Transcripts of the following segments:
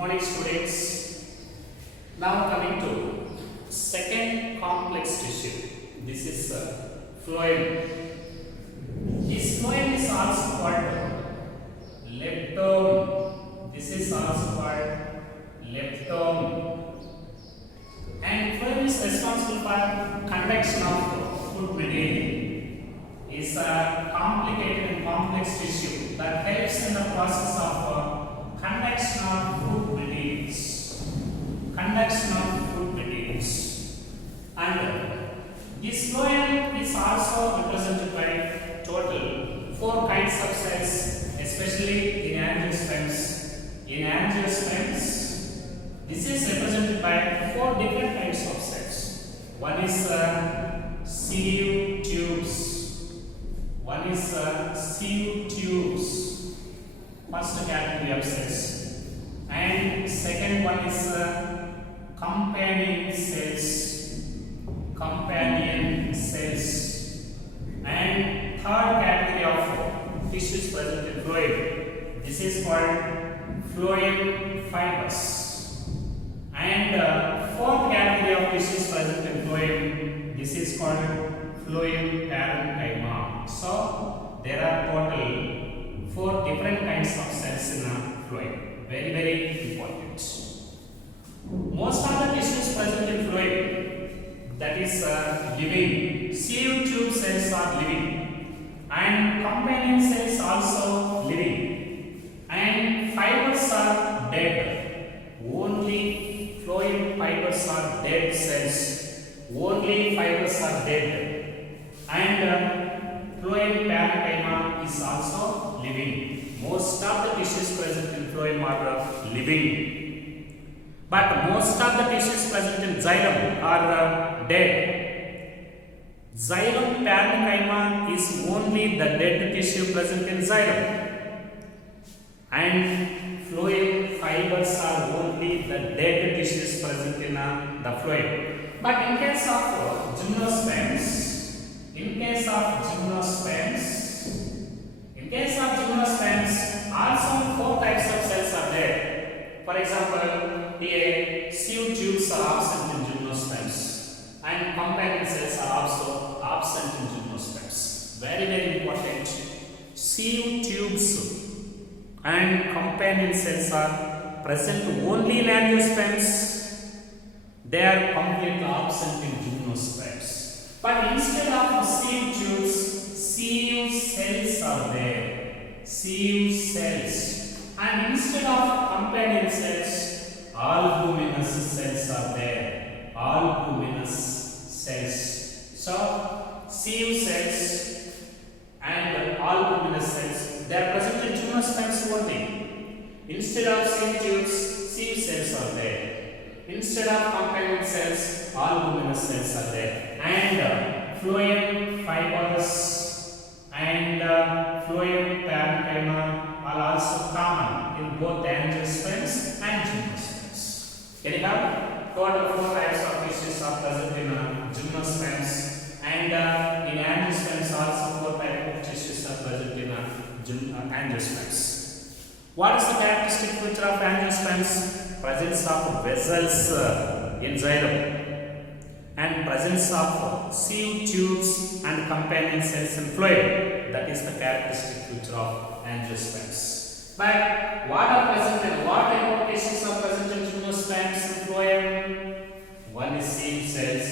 morning students. Now coming to second complex tissue. This is phloem. This phloem is also called leptome. This is also called leptome. And phloem is responsible for conduction of food material. Is a complicated and complex tissue that helps in the process of conduction of food materials. Conduction of food materials. And this phloem is also represented by total 4 kinds of cells, especially in angiosperms. In angiosperms, this is represented by 4 different kinds of cells. One is sieve tubes. One is sieve tubes, first category of cells, and second one is companion cells, and third category of tissues present in phloem. This is called phloem fibers, and fourth category of tissues present in phloem. This is called phloem parenchyma. So there are total 4 different kinds of cells in a phloem. Very important. Most of the tissues present in phloem, that is living. Sieve tube cells are living, and companion cells also living, and fibers are dead. Only phloem fibers are dead cells. Only fibers are dead, and phloem parenchyma is also living. Most of the tissues present in phloem are living, but most of the tissues present in xylem are dead. Xylem parenchyma is only the dead tissue present in xylem, and phloem fibers are only the dead tissues present in the phloem. But in case of gymnosperms, also 4 types of cells are there. For example, here sieve tubes are absent in gymnosperms, and companion cells are also absent in gymnosperms. Very important. Sieve tubes and companion cells are present only in angiosperms. They are completely absent in gymnosperms. But instead of sieve tubes, sieve cells are there. Sieve cells. And instead of companion cells, albuminous cells are there. Albuminous cells. So, sieve cells and albuminous cells, they are present in gymnosperms only. Instead of sieve tubes, sieve cells are there. Instead of companion cells, albuminous cells are there. And phloem fibers and phloem parenchyma are also common in both angiosperms and gymnosperms. Can you have total 4 types of tissues are present in gymnosperms, and in angiosperms also 4 types of tissues are present in angiosperms. What is the characteristic feature of angiosperms? Presence of vessels in xylem, and presence of sieve tubes and companion cells in phloem. That is the characteristic feature of angiosperms. But what are present and what type of tissues are present in gymnosperms and phloem? 1 is sieve cells,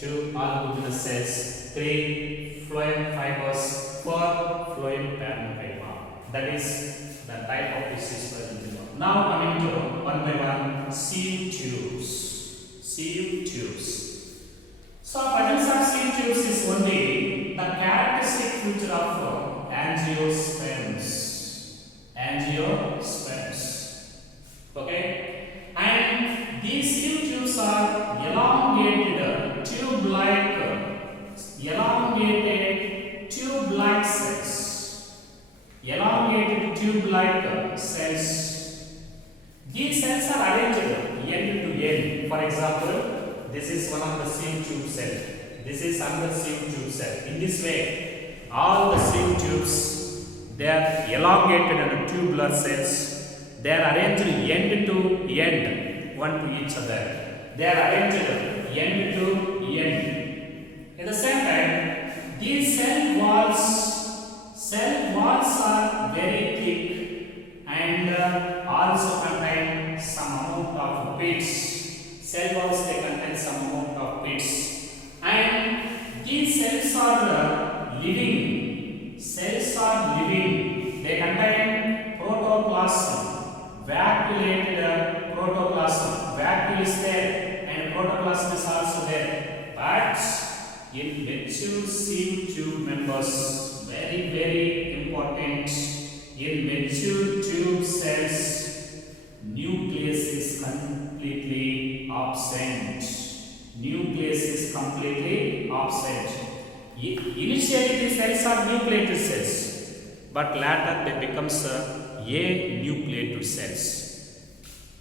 2 albuminous cells, 3 phloem fibers, 4 phloem parenchyma. That is the type of tissues present in. Now coming to one by one, sieve tubes. Sieve tubes. So presence of sieve tubes is only the characteristic feature of angiosperms. Angiosperms. Okay? And these sieve tubes are elongated tube-like cells. Elongated tube-like cells. These cells are arranged end to end. For example, this is one of the sieve tube cell. This is another sieve tube cell. In this way, all the sieve tubes, they are elongated and tubular cells They are arranged end to end, one to each other. They are arranged end to end. At the same time, these cell walls are very thick and also contain some amount of pits. Cell walls, they contain some amount of pits, and these cells are living. Cells are living. They contain protoplasm, vacuolated protoplasm. Vacuole is there and protoplasm is also there. But in mature sieve tube members, very important. In mature tube cells, nucleus is completely absent. Nucleus is completely absent. Initially, the cells are nucleated cells, but later they becomes anucleated cells.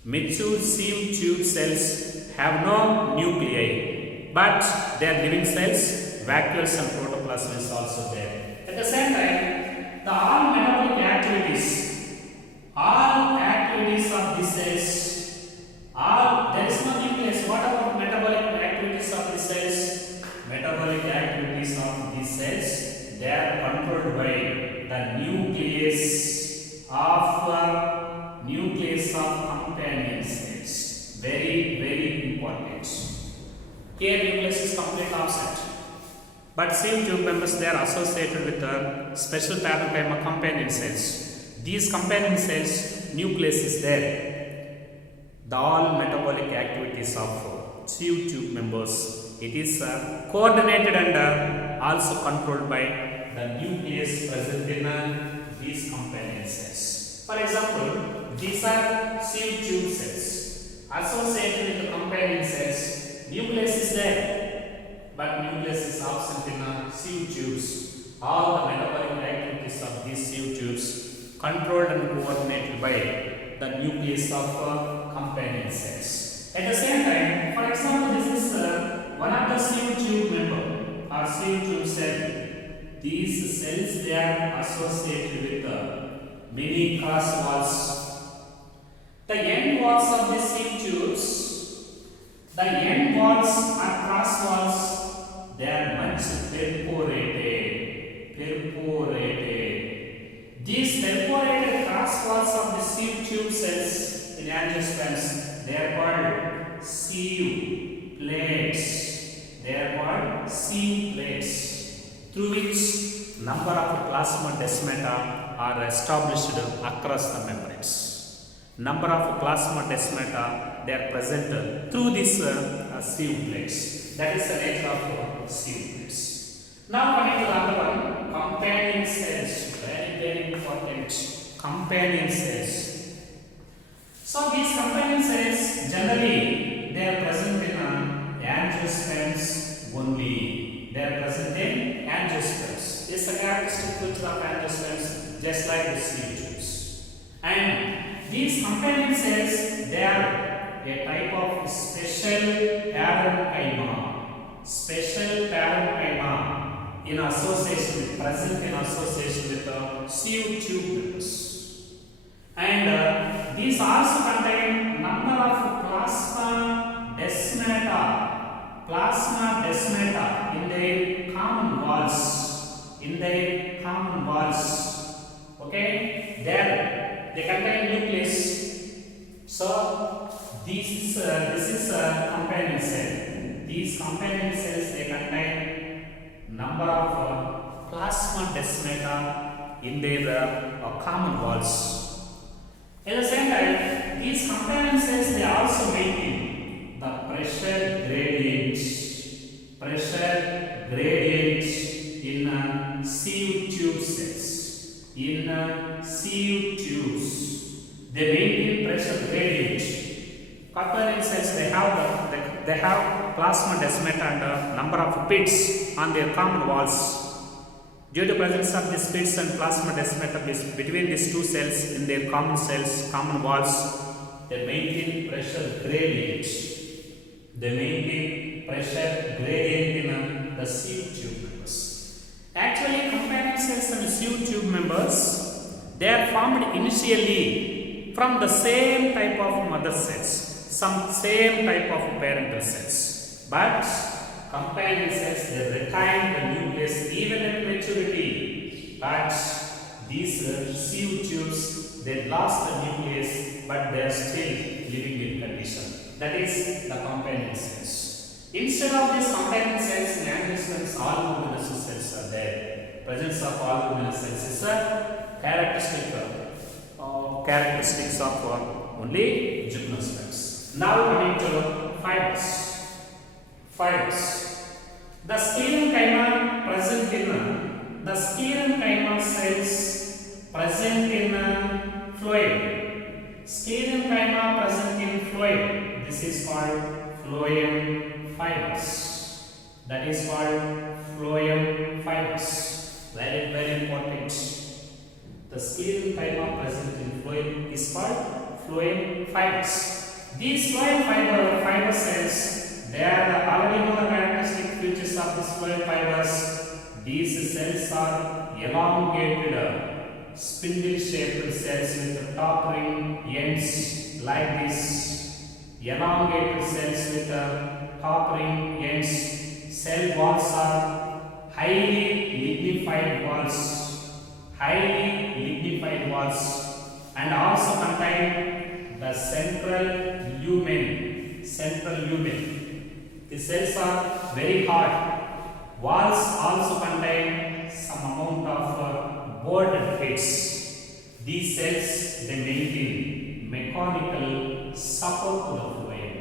Mature sieve tube cells have no nuclei, but they are living cells. Vacuoles and protoplasm is also there. At the same time, the all metabolic activities of these cells, there is no nucleus. What about metabolic activities of these cells? Metabolic activities of these cells, they are controlled by the nucleus of companion cells. Very important. Here nucleus is completely absent. But sieve tube members, they are associated with the special parenchyma companion cells. These companion cells, nucleus is there. The all metabolic activities of sieve tube members, it is coordinated and also controlled by the nucleus present in these companion cells. For example, these are sieve tube cells associated with the companion cells. Nucleus is there, but nucleus is absent in sieve tubes. All the metabolic activities of these sieve tubes controlled and coordinated by the nucleus of companion cells. At the same time, for example, this is one of the sieve tube member or sieve tube cell. These cells, they are associated with many cross walls. The end walls of these sieve tubes, the end walls or cross walls, they are much perforated. These perforated cross walls of the sieve tube cells in angiosperms, they are called sieve plates. They are called sieve plates, through which number of plasmodesmata are established across the membranes. Number of plasmodesmata, they are present through these sieve plates. That is the nature of sieve plates. Now coming to the other one, companion cells. Very important. Companion cells. So these companion cells, generally they are present in angiosperms only. They are present in angiosperms. This is a characteristic feature of angiosperms, just like the sieve tubes. And these companion cells, they are a type of special parenchyma. Special parenchyma in association, present in association with the sieve tube members. And these also contain number of plasmodesmata in their common walls. Okay, there they contain nucleus. So this is a companion cell. These companion cells, they contain number of plasmodesmata in their common walls. At the same time, these companion cells, they also maintain the pressure gradient in sieve tube cells. In sieve tubes, they maintain pressure gradient. Companion cells, they have plasmodesmata and number of pits on their common walls. Due to presence of these pits and plasmodesmata between these two cells in their common walls, they maintain pressure gradient. In the sieve tube members. Actually, companion cells and sieve tube members, they are formed initially from the same type of mother cells, some same type of parental cells. But companion cells, they retain the nucleus even at maturity. But these sieve tubes, they lost the nucleus, but they are still living in condition. That is the companion cells. Instead of these companion cells in angiosperms, all luminescent cells are there. Presence of all luminescent cells is a characteristics of only gymnosperms. Now coming to fibers. The sclerenchyma present in the sclerenchyma cells present in phloem. Sclerenchyma present in phloem. This is called phloem fibers. That is called phloem fibers. Very important. The sclerenchyma present in phloem is called phloem fibers. These phloem fiber cells, they are already know the characteristic features of these phloem fibers. These cells are elongated, spindle-shaped cells with top-ring ends like this. Elongated cells with top-ring ends. Cell walls are highly lignified walls, and also contain the central lumen. The cells are very hard. Walls also contain some amount of boarded bits. These cells, they maintain mechanical support to the phloem.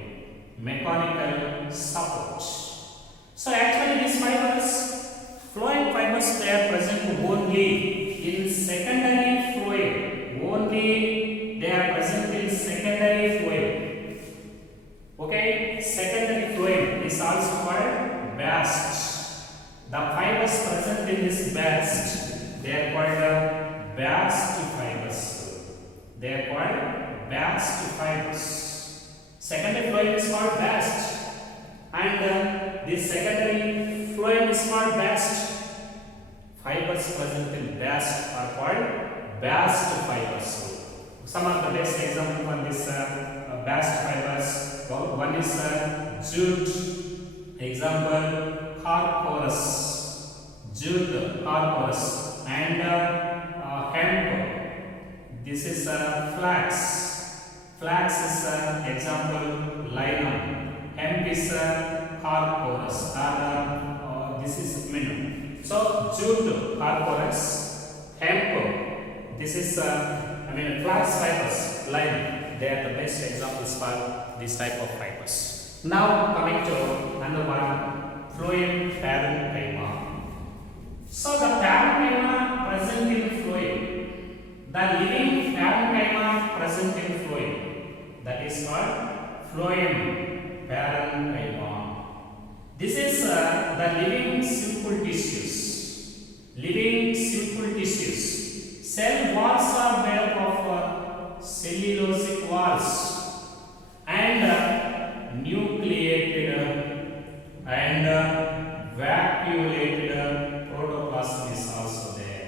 Mechanical support. So actually these phloem fibers, they are present only in secondary phloem. Only they are present in secondary phloem. Okay, secondary phloem is also called bast. The fibers present in this bast, they are called bast fibers. They are called bast fibers. Secondary phloem is called bast, and this secondary phloem is called bast. Fibers present in bast are called bast fibers. Some of the best examples for this bast fibers, one is jute, example jute, and hemp. This is flax. Flax is example linum. Hemp is carporous, this is minimum. So jute, carporous, hemp, this is flax fibers, linum. They are the best examples for this type of fibers. Now coming to another one, phloem parenchyma. So the parenchyma present in phloem, the living parenchyma present in phloem, that is called phloem parenchyma. This is the living simple tissues. Living simple tissues. Cell walls are made up of cellulosic walls and nucleated and vacuolated protoplasm is also there.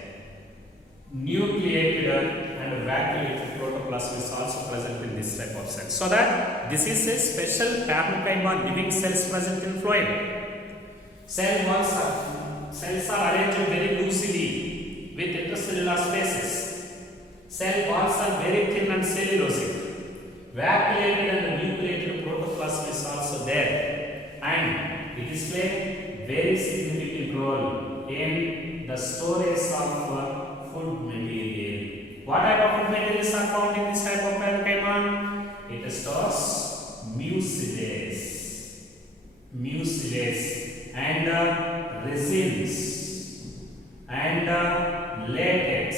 Nucleated and vacuolated protoplasm is also present in this type of cells. So that this is a special parenchyma living cells present in phloem. Cells are arranged very loosely with intercellular spaces. Cell walls are very thin and cellulosic. Vacuolated and nucleated protoplasm is also there, and it is playing very significant role in the storage of food material. What type of food materials are found in this type of parenchyma? It stores mucilage and resins and latex.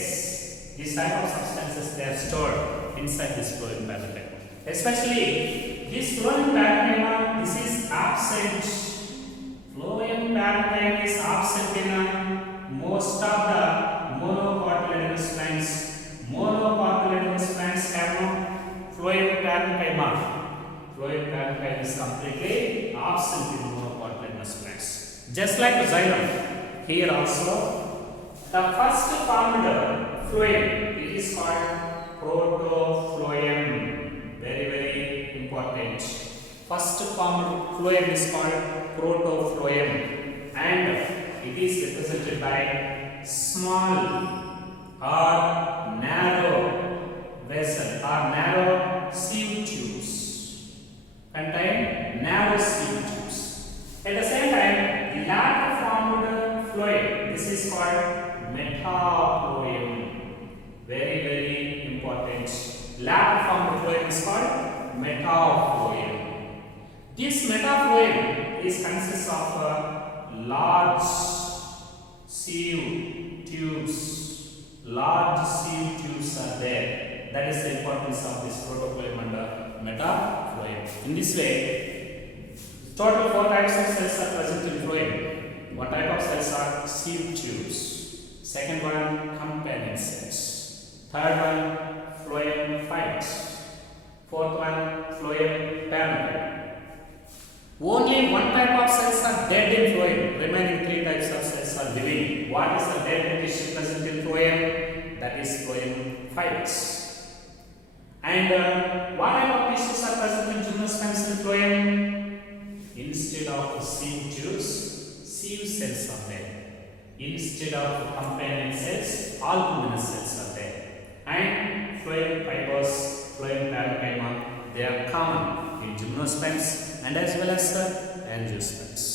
These type of substances, they are stored inside this phloem parenchyma. Especially this phloem parenchyma, this is absent. Phloem parenchyma is absent in most of the monocotyledonous plants. Monocotyledonous plants have no phloem parenchyma. Phloem parenchyma is completely absent in monocotyledonous plants. Just like xylem, here also the first formed phloem, it is called protofloem. Very, very important. First formed phloem is called protofloem, and it is represented by small or narrow vessel or narrow sieve tubes. Contain narrow sieve tubes. At the same time, the latter formed phloem, this is called metaploem. Very, very important. Latter formed phloem is called metaploem. This metaploem is consists of large sieve tubes. Large sieve tubes are there. That is the importance of this protoploem and metaploem. In this way, total 4 types of cells are present in phloem. One type of cells are sieve tubes. Second one, companion cells. Third one, phloem fibers. Fourth one, phloem parenchyma. Only one type of cells are dead in phloem. Remaining 3 types of cells are living. What is the dead tissue present in phloem? That is phloem fibers. And what type of tissues are present in gymnosperms in phloem? Instead of sieve tubes, sieve cells are there. Instead of companion cells, albuminous cells are there. And phloem fibers, phloem parenchyma, they are common in gymnosperms and as well as angiosperms.